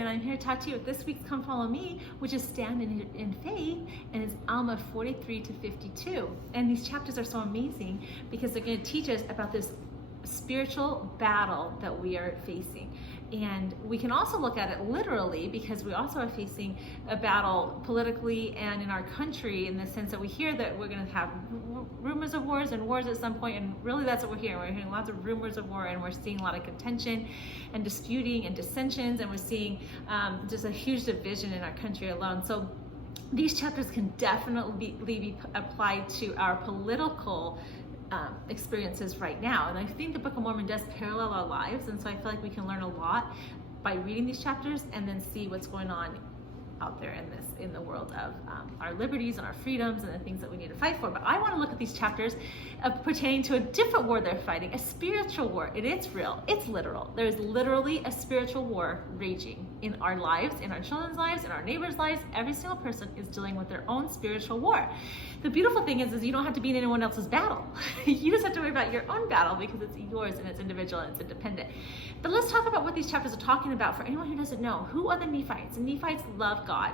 and I'm here to talk to you with this week's Come Follow Me, which is Stand in Faith, and it's Alma 43 to 52. And these chapters are so amazing because they're going to teach us about this spiritual battle that we are facing. And we can also look at it literally because we also are facing a battle politically and in our country, in the sense that we hear that we're going to have rumors of wars and wars at some point, and really that's what we're hearing. We're hearing lots of rumors of war, and we're seeing a lot of contention and disputing and dissensions, and we're seeing just a huge division in our country alone. So these chapters can definitely be applied to our political experiences right now. And I think the Book of Mormon does parallel our lives, and so I feel like we can learn a lot by reading these chapters and then see what's going on out there in the world of our liberties and our freedoms and the things that we need to fight for. But I want to look at these chapters pertaining to a different war they're fighting, a spiritual war. It's real, it's literal. There's literally a spiritual war raging in our lives, in our children's lives, in our neighbors' lives. Every single person is dealing with their own spiritual war. The beautiful thing is you don't have to be in anyone else's battle. You just have to worry about your own battle because it's yours and it's individual and it's independent. But let's talk about what these chapters are talking about for anyone who doesn't know. Who are the Nephites? The Nephites love God.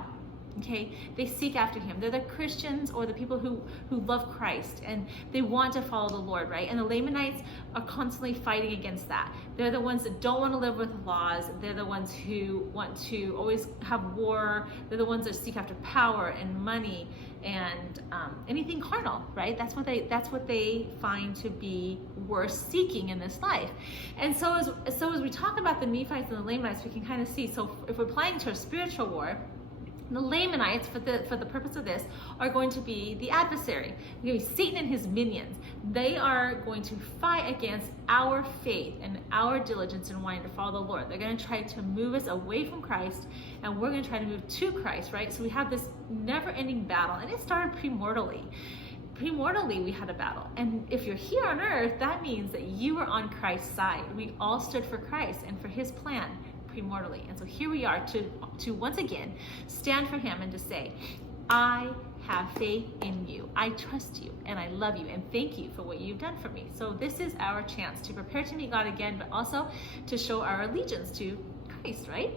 Okay, they seek after him. They're the Christians or the people who love Christ and they want to follow the Lord, right? And the Lamanites are constantly fighting against that. They're the ones that don't want to live with laws. They're the ones who want to always have war. They're the ones that seek after power and money and anything carnal, right? That's what they find to be worth seeking in this life. And so as we talk about the Nephites and the Lamanites, we can kind of see. So if we're applying to a spiritual war, the Lamanites, for the purpose of this, are going to be the adversary. They're going to be Satan and his minions. They are going to fight against our faith and our diligence in wanting to follow the Lord. They're going to try to move us away from Christ, and we're going to try to move to Christ, right? So we have this never-ending battle, and it started premortally. Premortally, we had a battle. And if you're here on earth, that means that you are on Christ's side. We all stood for Christ and for his plan premortally. And so here we are to once again stand for him and to say, I have faith in you. I trust you and I love you and thank you for what you've done for me. So this is our chance to prepare to meet God again, but also to show our allegiance to Christ, right?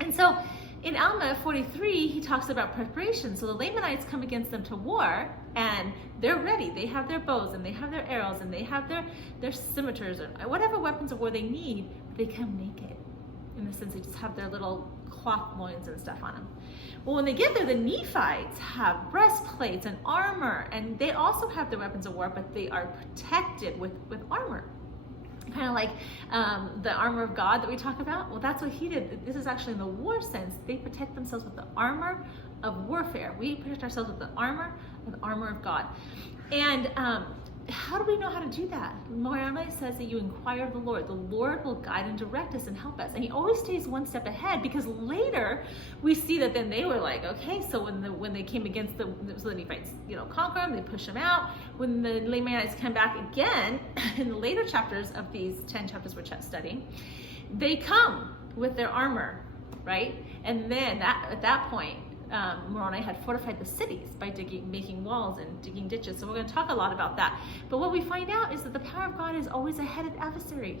And so in Alma 43, he talks about preparation. So the Lamanites come against them to war, and they're ready. They have their bows, and they have their arrows, and they have their scimitars, or whatever weapons of war they need, but they come naked. In the sense they just have their little cloth loins and stuff on them. Well, when they get there, the Nephites have breastplates and armor, and they also have their weapons of war, but they are protected with armor. Kind of like the armor of God that we talk about. Well, that's what he did. This is actually in the war sense. They protect themselves with the armor of warfare. We protect ourselves with the armor of God. And how do we know how to do that? Moroni says that you inquire of the Lord. The Lord will guide and direct us and help us. And he always stays one step ahead, because later we see that then they were like, okay, so when they came against the Nephites, conquer them, they push them out. When the Lamanites come back again, in the later chapters of these 10 chapters we're studying, they come with their armor, right? And then at that point, Moroni had fortified the cities by making walls and digging ditches. So we're going to talk a lot about that. But what we find out is that the power of God is always ahead of adversary.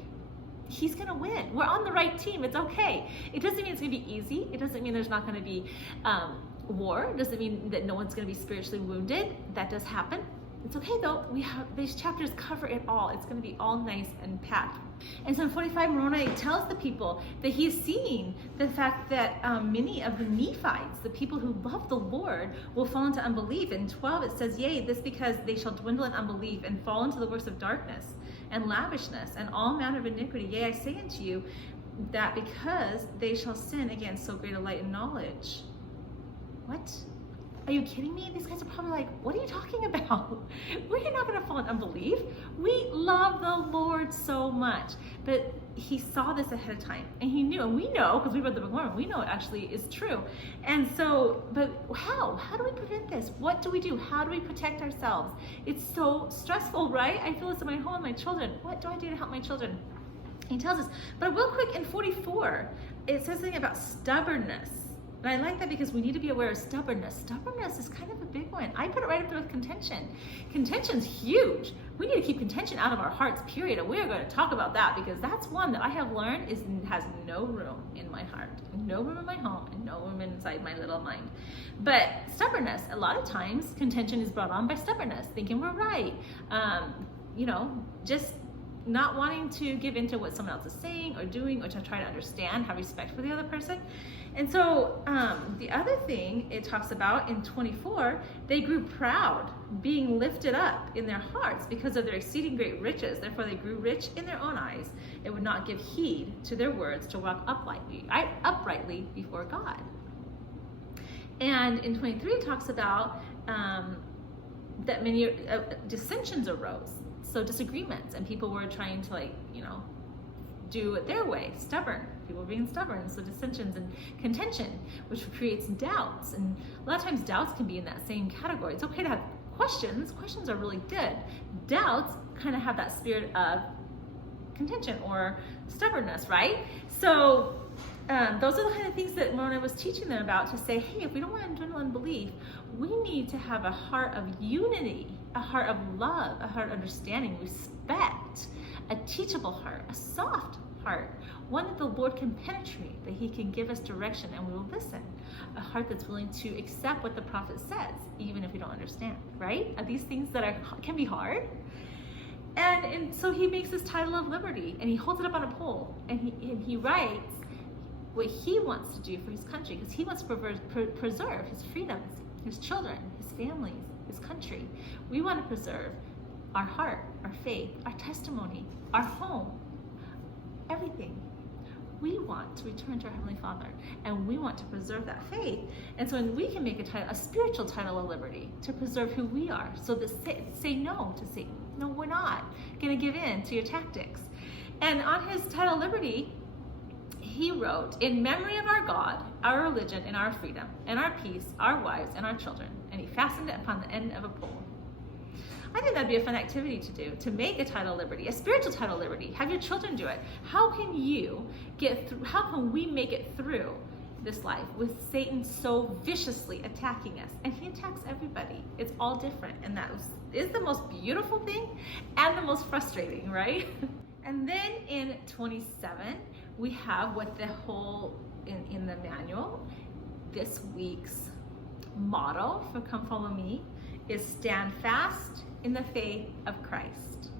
He's going to win. We're on the right team. It's okay. It doesn't mean it's going to be easy. It doesn't mean there's not going to be war. It doesn't mean that no one's going to be spiritually wounded. That does happen. It's okay though. We have these chapters cover it all. It's going to be all nice and packed. And so in 45, Moroni tells the people that he's seeing the fact that many of the Nephites, the people who love the Lord, will fall into unbelief. In 12 it says, yea, this because they shall dwindle in unbelief and fall into the works of darkness and lavishness and all manner of iniquity. Yea, I say unto you that because they shall sin against so great a light and knowledge. What? Are you kidding me? These guys are probably like, what are you talking about? We're not going to fall in unbelief. We love the Lord so much. But he saw this ahead of time, and he knew, and we know, because we read the Book of Mormon, we know it actually is true. And so, but how? How do we prevent this? What do we do? How do we protect ourselves? It's so stressful, right? I feel this in my home, my children. What do I do to help my children? He tells us. But real quick, in 44, it says something about stubbornness. And I like that because we need to be aware of stubbornness. Stubbornness is kind of a big one. I put it right up there with contention. Contention's huge. We need to keep contention out of our hearts, period. And we are going to talk about that because that's one that I have learned has no room in my heart, no room in my home, and no room inside my little mind. But stubbornness, a lot of times contention is brought on by stubbornness, thinking we're right. Just not wanting to give into what someone else is saying or doing, or to try to understand, have respect for the other person. And so the other thing it talks about in 24, they grew proud, being lifted up in their hearts because of their exceeding great riches. Therefore they grew rich in their own eyes and would not give heed to their words to walk uprightly before God. And in 23 it talks about that many dissensions arose. So disagreements, and people were trying to do it their way, stubborn. People were being stubborn, so dissensions and contention, which creates doubts. And a lot of times doubts can be in that same category. It's okay to have questions. Questions are really good. Doubts kind of have that spirit of contention or stubbornness, right? So those are the kind of things that Moroni was teaching them about, to say, hey, if we don't want to dwindle in belief, we need to have a heart of unity, a heart of love, a heart of understanding, respect, a teachable heart, a soft heart, one that the Lord can penetrate, that he can give us direction and we will listen, a heart that's willing to accept what the prophet says, even if we don't understand, right? Are these things that can be hard? And so he makes this title of liberty, and he holds it up on a pole, and he writes what he wants to do for his country, because he wants to preserve his freedoms, his children, his families, his country. We want to preserve our heart, our faith, our testimony, our home, everything. We want to return to our Heavenly Father, and we want to preserve that faith. And so when we can make a spiritual title of liberty, to preserve who we are, so that say no to Satan. No, we're not going to give in to your tactics. And on his title of liberty, he wrote, in memory of our God, our religion, and our freedom, and our peace, our wives, and our children. And he fastened it upon the end of a pole. I think that'd be a fun activity to do, to make a title of liberty, a spiritual title of liberty. Have your children do it. How can you get through, how can we make it through this life with Satan so viciously attacking us? And he attacks everybody. It's all different. And that is the most beautiful thing and the most frustrating, right? And then in 27, we have what the whole, in the manual, this week's motto for Come Follow Me is stand fast in the faith of Christ.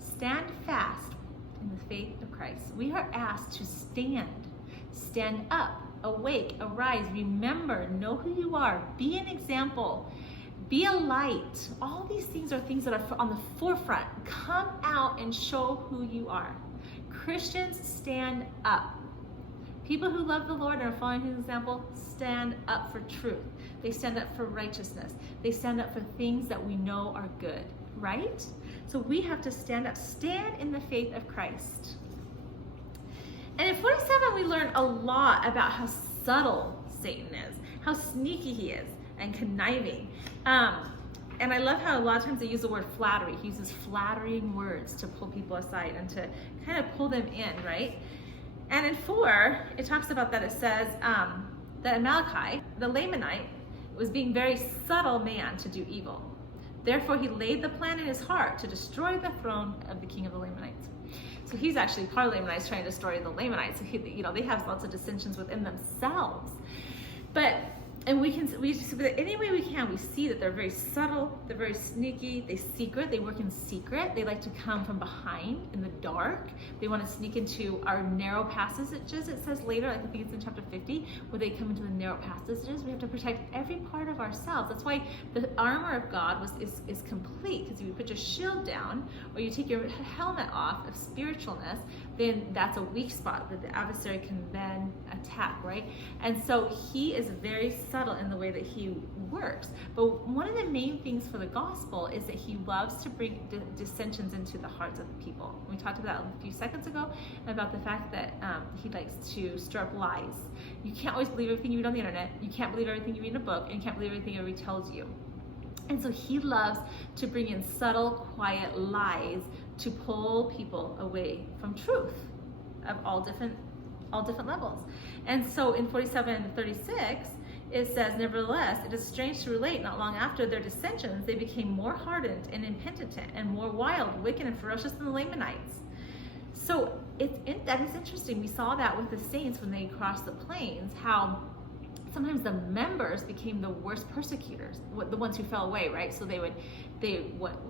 Stand fast in the faith of Christ. We are asked to stand up, awake, arise, remember, know who you are, be an example, be a light. All these things are things that are on the forefront. Come out and show who you are. Christians stand up. People who love the Lord and are following his example stand up for truth. They stand up for righteousness. They stand up for things that we know are good, right? So we have to stand up. Stand in the faith of Christ. And in 47, we learn a lot about how subtle Satan is, how sneaky he is, and conniving. And I love how a lot of times they use the word flattery. He uses flattering words to pull people aside and to kind of pull them in, right? And in 4, it talks about that. It says that Malachi, the Lamanite, was being very subtle man to do evil. Therefore, he laid the plan in his heart to destroy the throne of the king of the Lamanites. So he's actually part of the Lamanites trying to destroy the Lamanites. They have lots of dissensions within themselves. And we any way we can, we see that they're very subtle, they're very sneaky, they work in secret, they like to come from behind in the dark, they want to sneak into our narrow passages, it says later, I think it's in chapter 50, where they come into the narrow passages. We have to protect every part of ourselves. That's why the armor of God is complete, because if you put your shield down, or you take your helmet off of spiritualness, then that's a weak spot that the adversary can then attack, right? And so he is very subtle in the way that he works. But one of the main things for the gospel is that he loves to bring dissensions into the hearts of the people. We talked about that a few seconds ago, about the fact that he likes to stir up lies. You can't always believe everything you read on the internet. You can't believe everything you read in a book, and you can't believe everything everybody tells you. And so he loves to bring in subtle, quiet lies to pull people away from truth of all different levels. And so in 47-36, it says, nevertheless, it is strange to relate, not long after their dissensions, they became more hardened and impenitent and more wild, wicked, and ferocious than the Lamanites. So that is interesting. We saw that with the saints when they crossed the plains, how sometimes the members became the worst persecutors, the ones who fell away, right? So they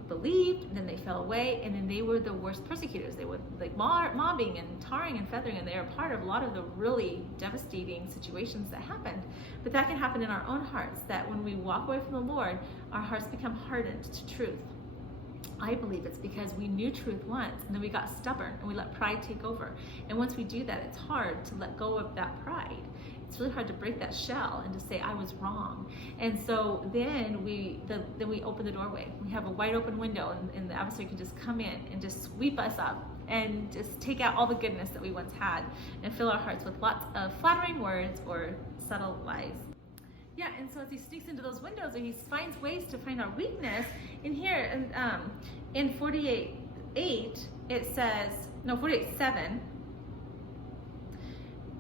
believed, then they fell away, and then they were the worst persecutors. They would like mobbing and tarring and feathering, and they are part of a lot of the really devastating situations that happened. But that can happen in our own hearts, that when we walk away from the Lord, our hearts become hardened to truth. I believe it's because we knew truth once, and then we got stubborn, and we let pride take over. And once we do that, it's hard to let go of that pride. It's really hard to break that shell and to say, I was wrong. And so then we open the doorway. We have a wide open window, and the adversary can just come in and just sweep us up and just take out all the goodness that we once had and fill our hearts with lots of flattering words or subtle lies. Yeah, and so as he sneaks into those windows, or he finds ways to find our weakness, in here, in 48:8, it says, no, 48:7,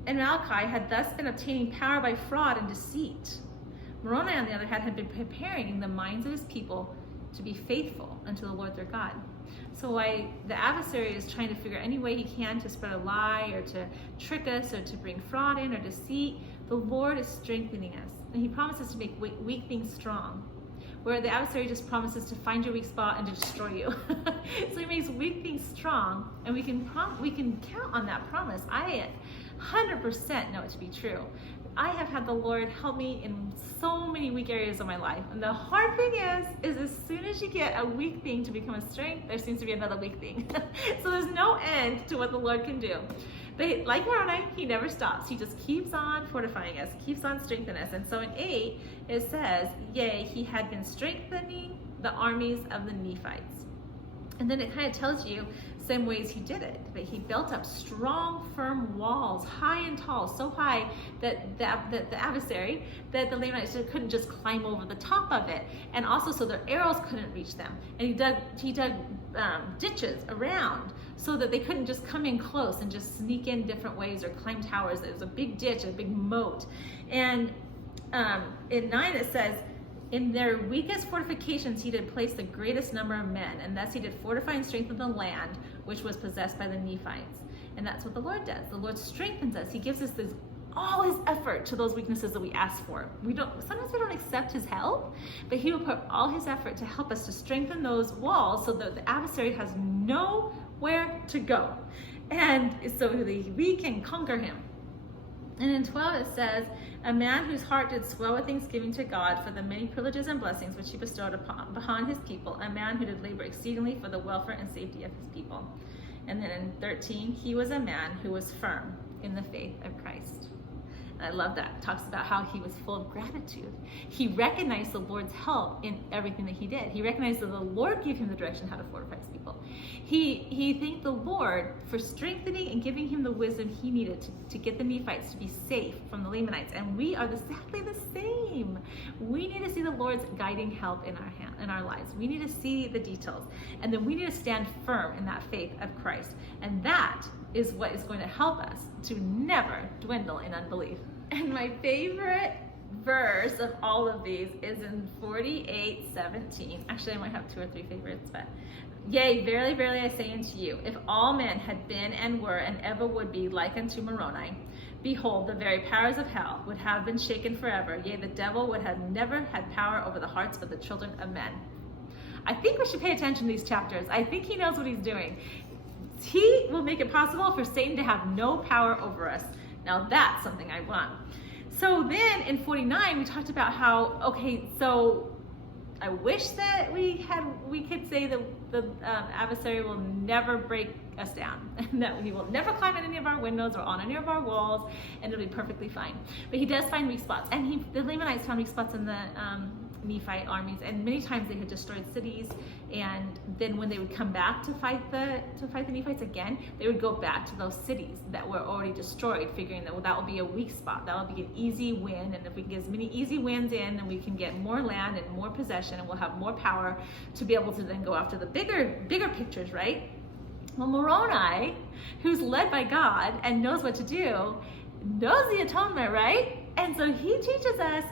and Malachi had thus been obtaining power by fraud and deceit. Moroni, on the other hand, had been preparing the minds of his people to be faithful unto the Lord their God. So while the adversary is trying to figure any way he can to spread a lie or to trick us or to bring fraud in or deceit, the Lord is strengthening us. And he promises to make weak things strong, where the adversary just promises to find your weak spot and to destroy you. So he makes weak things strong, and we can count on that promise. I 100% know it to be true. I have had the Lord help me in so many weak areas of my life. And the hard thing is as soon as you get a weak thing to become a strength, there seems to be another weak thing. So there's no end to what the Lord can do. But like Moroni, he never stops. He just keeps on fortifying us, keeps on strengthening us. And so in 8, it says, yea, he had been strengthening the armies of the Nephites. And then it kind of tells you some ways he did it. But he built up strong, firm walls, high and tall, so high that the adversary, that the Lamanites couldn't just climb over the top of it. And also so their arrows couldn't reach them. And he dug ditches around so that they couldn't just come in close and just sneak in different ways or climb towers. It was a big ditch, a big moat. And in 9 it says, in their weakest fortifications he did place the greatest number of men, and thus he did fortify and strengthen the land which was possessed by the Nephites. And that's what the Lord does. The Lord strengthens us. He gives us all his effort to those weaknesses that we ask for. Sometimes we don't accept his help, but he will put all his effort to help us to strengthen those walls so that the adversary has nowhere to go. And so we can conquer him. And in 12 it says, a man whose heart did swell with thanksgiving to God for the many privileges and blessings which he bestowed upon his people, a man who did labor exceedingly for the welfare and safety of his people. And then in 13, he was a man who was firm in the faith of Christ. And I love that. It talks about how he was full of gratitude. He recognized the Lord's help in everything that he did. He recognized that the Lord gave him the direction how to fortify his people. He thanked the Lord for strengthening and giving him the wisdom he needed to get the Nephites to be safe from the Lamanites. And we are exactly the same. We need to see the Lord's guiding help in our lives. We need to see the details. And then we need to stand firm in that faith of Christ. And that is what is going to help us to never dwindle in unbelief. And my favorite verse of all of these is in 48:17. Actually, I might have 2 or 3 favorites, but yea, verily, verily, I say unto you, if all men had been and were and ever would be like unto Moroni, behold, the very powers of hell would have been shaken forever. Yea, the devil would have never had power over the hearts of the children of men. I think we should pay attention to these chapters. I think he knows what he's doing. He will make it possible for Satan to have no power over us. Now that's something I want. So then in 49, we talked about how, okay, so I wish that we could say that the adversary will never break us down, and that he will never climb in any of our windows or on any of our walls, and it'll be perfectly fine. But he does find weak spots, and the Lamanites found weak spots in the Nephite armies, and many times they had destroyed cities, and then when they would come back to fight the Nephites again, they would go back to those cities that were already destroyed, figuring that, well, that will be a weak spot, that will be an easy win, and if we can get as many easy wins in, then we can get more land and more possession, and we'll have more power to be able to then go after the bigger pictures, right? Well, Moroni, who's led by God and knows what to do, knows the atonement, right? And so he teaches us,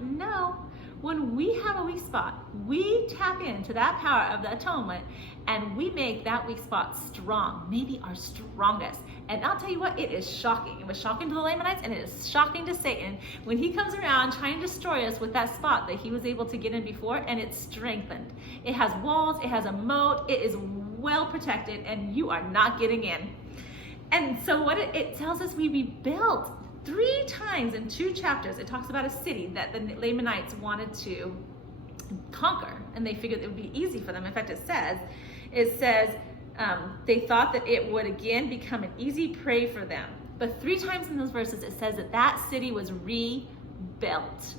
no, when we have a weak spot, we tap into that power of the atonement and we make that weak spot strong, maybe our strongest. And I'll tell you what, it is shocking. It was shocking to the Lamanites and it is shocking to Satan when he comes around trying to destroy us with that spot that he was able to get in before, and it's strengthened. It has walls, it has a moat, it is well protected, and you are not getting in. And so what it tells us, we rebuilt 3 times in 2 chapters. It talks about a city that the Lamanites wanted to conquer, and they figured it would be easy for them. In fact, it says they thought that it would again become an easy prey for them. But 3 times in those verses, it says that that city was rebuilt.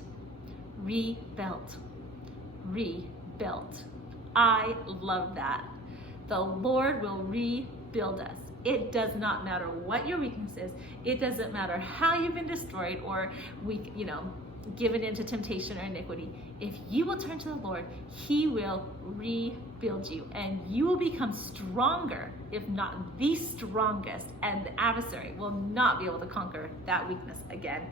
Rebuilt. Rebuilt. I love that. The Lord will rebuild us. It does not matter what your weakness is. It doesn't matter how you've been destroyed or weak, given into temptation or iniquity. If you will turn to the Lord, he will rebuild you and you will become stronger, if not the strongest, and the adversary will not be able to conquer that weakness again.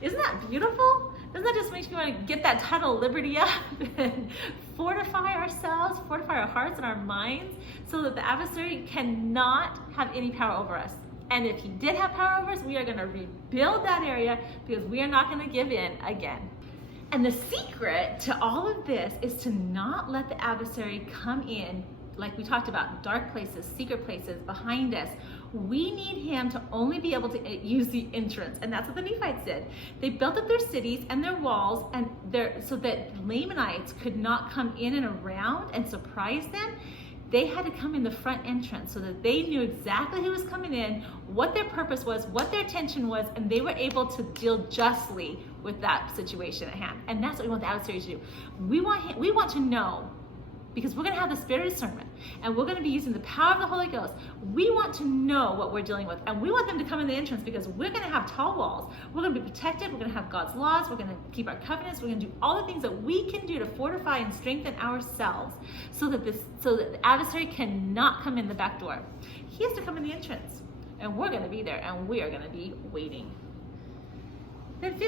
Isn't that beautiful? Doesn't that just make you want to get that title of liberty up and fortify ourselves, fortify our hearts and our minds so that the adversary cannot have any power over us? And if he did have power over us, we are going to rebuild that area because we are not going to give in again. And the secret to all of this is to not let the adversary come in, like we talked about, dark places, secret places, behind us. We need him to only be able to use the entrance. And that's what the Nephites did. They built up their cities and their walls and so that Lamanites could not come in and around and surprise them. They had to come in the front entrance so that they knew exactly who was coming in, what their purpose was, what their intention was, and they were able to deal justly with that situation at hand. And that's what we want the adversaries to do. We want to know, because we're going to have the spirit of discernment and we're going to be using the power of the Holy Ghost. We want to know what we're dealing with, and we want them to come in the entrance because we're going to have tall walls. We're going to be protected. We're going to have God's laws. We're going to keep our covenants. We're going to do all the things that we can do to fortify and strengthen ourselves so that the adversary cannot come in the back door. He has to come in the entrance, and we're going to be there, and we are going to be waiting. Then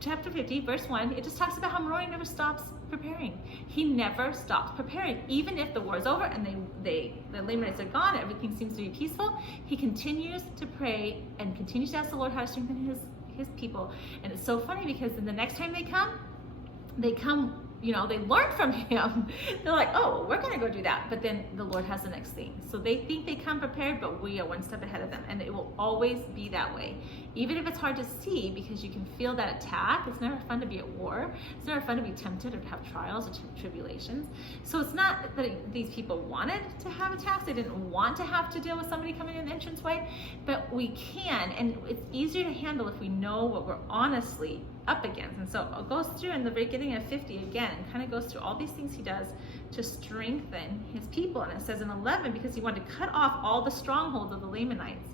chapter 50, verse 1, it just talks about how Moroni never stops preparing. He never stops preparing. Even if the war is over and the Lamanites are gone, everything seems to be peaceful, he continues to pray and continues to ask the Lord how to strengthen his people. And it's so funny because then the next time they come, they learn from him. They're like, oh, we're going to go do that. But then the Lord has the next thing. So they think they come prepared, but we are one step ahead of them. And it will always be that way. Even if it's hard to see because you can feel that attack. It's never fun to be at war. It's never fun to be tempted or to have trials or tribulations. So it's not that these people wanted to have attacks. They didn't want to have to deal with somebody coming in the entranceway. But we can. And it's easier to handle if we know what we're honestly up against. And so it goes through in the beginning of 50 again, kind of goes through all these things he does to strengthen his people. And it says in 11, because he wanted to cut off all the strongholds of the Lamanites.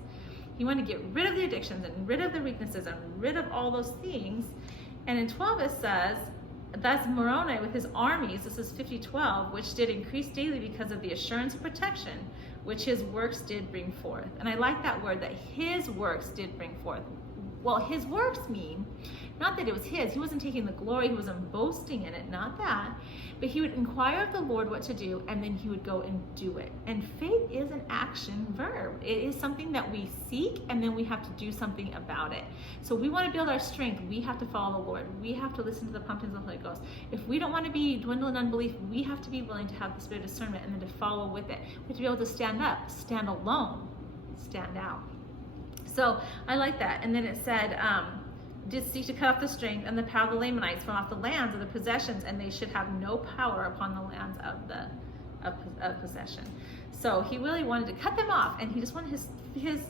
He wanted to get rid of the addictions and rid of the weaknesses and rid of all those things. And in 12 it says, thus Moroni with his armies, this is 50:12, which did increase daily because of the assurance of protection, which his works did bring forth. And I like that word, that his works did bring forth. Well, his works mean, not that it was his, he wasn't taking the glory, he wasn't boasting in it, not that, but he would inquire of the Lord what to do, and then he would go and do it. And faith is an action verb. It is something that we seek, and then we have to do something about it. So we want to build our strength, we have to follow the Lord. We have to listen to the promptings of the Holy Ghost. If we don't want to be dwindle in unbelief, we have to be willing to have the spirit of discernment and then to follow with it. We have to be able to stand up, stand alone, stand out. So I like that. And then it said, did seek to cut off the strength and the power of the Lamanites from off the lands of the possessions, and they should have no power upon the lands of possession. So he really wanted to cut them off, and he just wanted his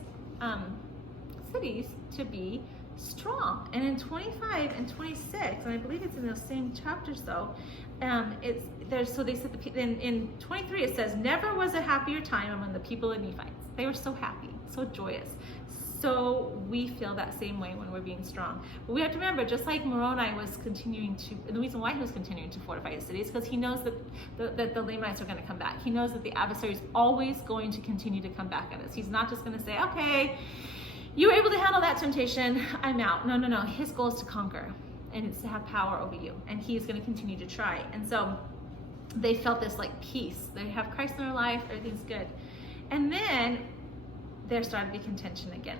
cities to be strong. And in 25 and 26, and I believe it's in those same chapters though, so they said in 23 it says, never was a happier time among the people of Nephites. They were so happy, so joyous, So we feel that same way when we're being strong. But we have to remember, just like Moroni was continuing to, the reason why he was continuing to fortify his city is because he knows that the Lamanites are going to come back. He knows that the adversary is always going to continue to come back at us. He's not just going to say, okay, you were able to handle that temptation, I'm out. No, no, no. His goal is to conquer, and it's to have power over you. And he's going to continue to try. And so they felt this like peace. They have Christ in their life, everything's good. And then there started to be contention again.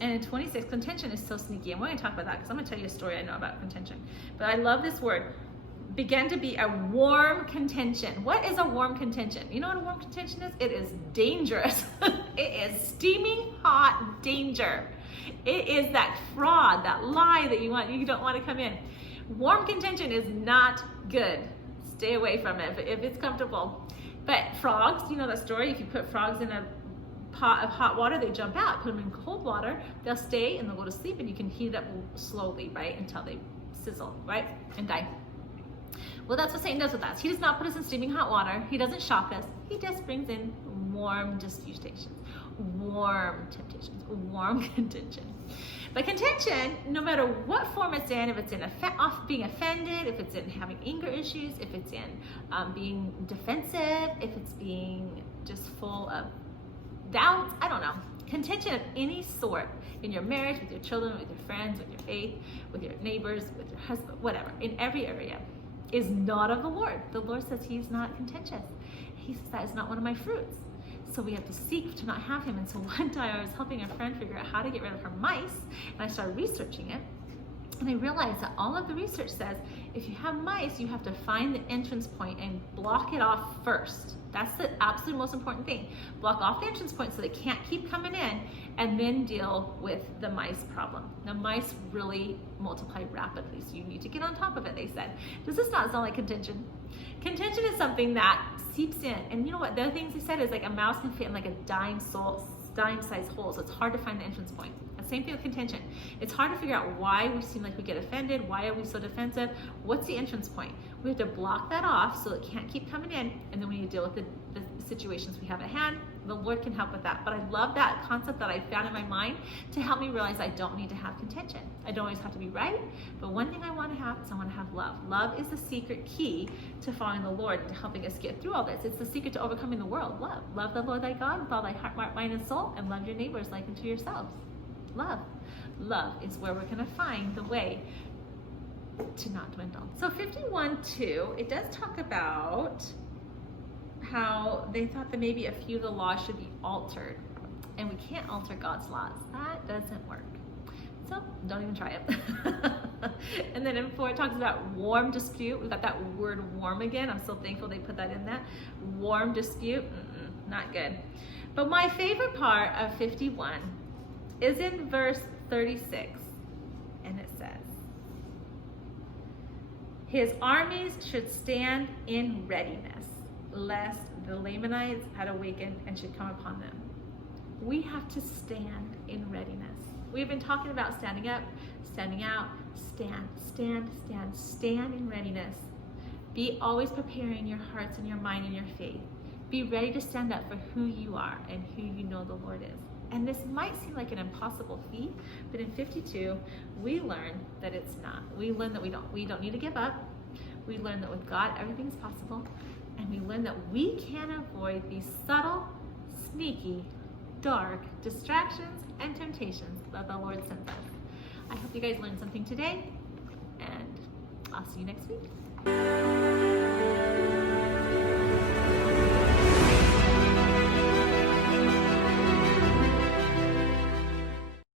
And in 26, contention is so sneaky. And we're going to talk about that because I'm going to tell you a story I know about contention. But I love this word. Began to be a warm contention. What is a warm contention? You know what a warm contention is? It is dangerous. It is steaming hot danger. It is that fraud, that lie that you don't want to come in. Warm contention is not good. Stay away from it if it's comfortable. But frogs, you know that story? If you put frogs in a pot of hot water, they jump out. Put them in cold water, they'll stay and they'll go to sleep, and you can heat it up slowly, right, until they sizzle, right, and die. Well, that's what Satan does with us. He does not put us in steaming hot water. He doesn't shock us. He just brings in warm disputations, warm temptations, warm contention. But contention, no matter what form it's in, if it's in being offended, if it's in having anger issues, if it's in being defensive, if it's being just full of doubts, I don't know. Contention of any sort in your marriage, with your children, with your friends, with your faith, with your neighbors, with your husband, whatever, in every area, is not of the Lord. The Lord says he's not contentious. He says that is not one of my fruits. So we have to seek to not have him. And so one time I was helping a friend figure out how to get rid of her mice, and I started researching it. And I realized that all of the research says if you have mice, you have to find the entrance point and block it off first. That's the absolute most important thing. Block off the entrance point so they can't keep coming in, and then deal with the mice problem. The mice really multiply rapidly, so you need to get on top of it, they said. Does this not sound like contention? Contention is something that seeps in. And you know what? The other things he said is like a mouse can fit in like a dime-sized hole, so it's hard to find the entrance point. Same thing with contention. It's hard to figure out why we seem like we get offended. Why are we so defensive? What's the entrance point? We have to block that off so it can't keep coming in, and then we need to deal with the situations we have at hand. The Lord can help with that. But I love that concept that I found in my mind to help me realize I don't need to have contention. I don't always have to be right, but one thing I want to have is I want to have love. Love is the secret key to following the Lord and helping us get through all this. It's the secret to overcoming the world. Love. Love the Lord thy God with all thy heart, mind, and soul, and love your neighbors like unto yourselves. Love. Love is where we're going to find the way to not dwindle. So 51:2, it does talk about how they thought that maybe a few of the laws should be altered, and we can't alter God's laws. That doesn't work. So don't even try it. And then in 4, it talks about warm dispute. We've got that word warm again. I'm so thankful they put that in there. Warm dispute, not good. But my favorite part of 51 is in verse 36, and it says, his armies should stand in readiness, lest the Lamanites had awakened and should come upon them. We have to stand in readiness. We've been talking about standing up, standing out, stand in readiness. Be always preparing your hearts and your mind and your faith. Be ready to stand up for who you are and who you know the Lord is. And this might seem like an impossible feat, but in 52, we learn that it's not. We learn that we don't need to give up. We learn that with God, everything's possible. And we learn that we can avoid these subtle, sneaky, dark distractions and temptations that the Lord sends us. I hope you guys learned something today, and I'll see you next week.